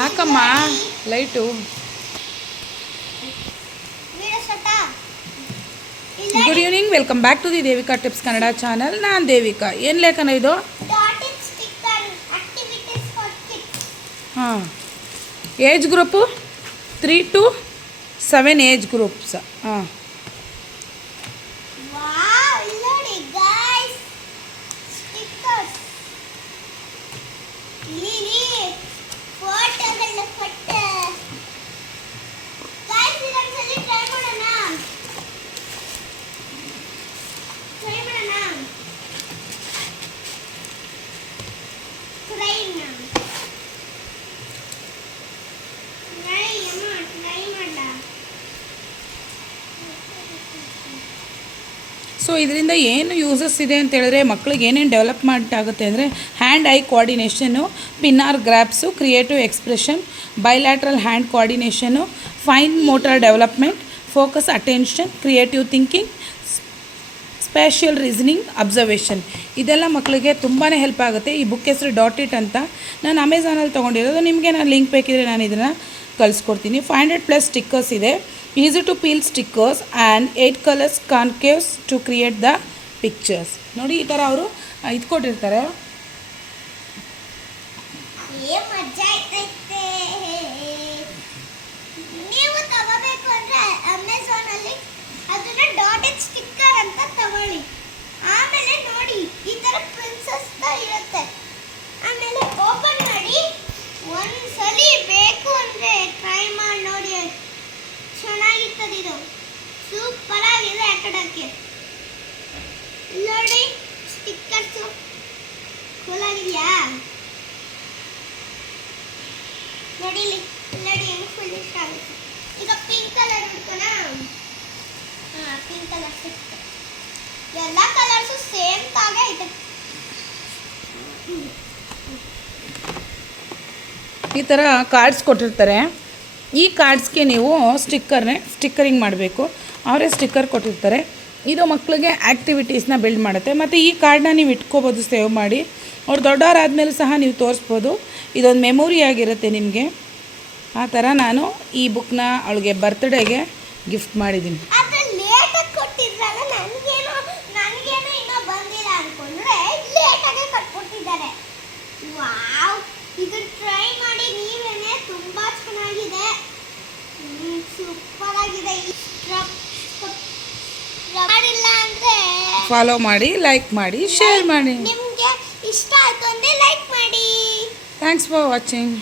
ಹಾಕಮ್ಮ light. Good evening, welcome back to the Devika tips Kannada channel. ನಾನು ದೇವಿಕಾ. ಏನು ಲೇಖನ ಇದು? ಹಾಂ, age group 3 to 7 age groups. ಹಾಂ, ಸೊ ಇದರಿಂದ ಏನು ಯೂಸಸ್ ಇದೆ ಅಂತ ಹೇಳಿದ್ರೆ, ಮಕ್ಳಿಗೆ ಏನೇನು ಡೆವಲಪ್ಮೆಂಟ್ ಆಗುತ್ತೆ ಅಂದರೆ hand eye coordination, pincer grasp, creative expression, bilateral hand coordination, fine motor development, focus attention, creative thinking, spatial reasoning, observation. ಇದೆಲ್ಲ ಮಕ್ಕಳಿಗೆ ತುಂಬಾ ಹೆಲ್ಪ್ ಆಗುತ್ತೆ. ಈ ಬುಕ್ ಹೆಸರು .it ಅಂತ. ನಾನು ಅಮೆಝಾನಲ್ಲಿ ತೊಗೊಂಡಿರೋದು. ನಿಮಗೆ ನಾನು ಲಿಂಕ್ ಬೇಕಿದ್ರೆ ನಾನು ಇದನ್ನು ಕಳಿಸ್ಕೊಡ್ತೀನಿ. 500+ ಸ್ಟಿಕ್ಕರ್ಸ್ ಇದೆ. Easy to peel stickers and 8 colours concaves to create the pictures. ನೋಡಿ, ಈ ಥರ ಅವರು ಇದು ಕೊಟ್ಟಿರ್ತಾರೆ. ನೀವು ತಗೋಬೇಕು ಅಂದರೆ ಅಮೆಝಾನಲ್ಲಿ ಅದನ್ನ .it ಸ್ಟಿಕ್ಕರ್ ಅಂತ ತಗೊಳ್ಳಿ. ಆಮೇಲೆ ನೋಡಿ, ಈ ಥರ ಪ್ರಿನ್ಸಸ್ ಇರುತ್ತೆ. ಆಮೇಲೆ ಓಪನ್ ಮಾಡಿ ಒಂದ್ಸಲಿ ಬೇಕು ಅಂದರೆ ಟ್ರೈ ಮಾಡಿ ನೋಡಿ. ಚೆನ್ನಾಗಿರ್ತದೆ ಇದು, ಸೂಪರ್ ಆಗಿದೆ ಹಾಕೋದಕ್ಕೆ. ನೋಡಿ, ಸ್ಟಿಕ್ಕರ್ಸು ಕೂಲ್ ಆಗಿದೆಯಾ? ನೋಡಿ ನೋಡಿ, ಹೆಂಗೆ ಫುಲ್ ಇಷ್ಟ ಆಗುತ್ತೆ. ಈಗ ಪಿಂಕ್ ಕಲರ್ ಹುಡ್ಕೋಣ. ಹಾಂ, ಪಿಂಕ್ ಕಲರ್ ಸಿಕ್ತು. ಎಲ್ಲ ಕಲರ್ಸು ಸೇಮ್ ತಾಗೆ ಐತೆ. ಈ ಥರ ಕಾರ್ಡ್ಸ್ ಕೊಟ್ಟಿರ್ತಾರೆ. ಈ ಕಾರ್ಡ್ಸ್ಗೆ ನೀವು ಸ್ಟಿಕ್ಕರಿಂಗ್ ಮಾಡಬೇಕು. ಅವರೇ ಸ್ಟಿಕ್ಕರ್ ಕೊಟ್ಟಿರ್ತಾರೆ. ಇದು ಮಕ್ಕಳಿಗೆ ಆ್ಯಕ್ಟಿವಿಟೀಸ್ನ ಬಿಲ್ಡ್ ಮಾಡುತ್ತೆ. ಮತ್ತು ಈ ಕಾರ್ಡನ್ನ ನೀವು ಇಟ್ಕೋಬೋದು, ಸೇವ್ ಮಾಡಿ. ಅವ್ರು ದೊಡ್ಡವರಾದ್ಮೇಲೆ ಸಹ ನೀವು ತೋರಿಸ್ಬೋದು. ಇದೊಂದು ಮೆಮೊರಿ ಆಗಿರುತ್ತೆ ನಿಮಗೆ. ಆ ಥರ ನಾನು ಈ ಬುಕ್ನ ಅವಳಿಗೆ ಬರ್ತ್ಡೇಗೆ ಗಿಫ್ಟ್ ಮಾಡಿದ್ದೀನಿ. ಫಾಲೋ ಮಾಡಿ, ಲೈಕ್ ಮಾಡಿ, ಶೇರ್ ಮಾಡಿ. ನಿಮಗೆ ಇಷ್ಟ ಆಯ್ತು ಅಂದರೆ ಲೈಕ್ ಮಾಡಿ. Thanks for watching.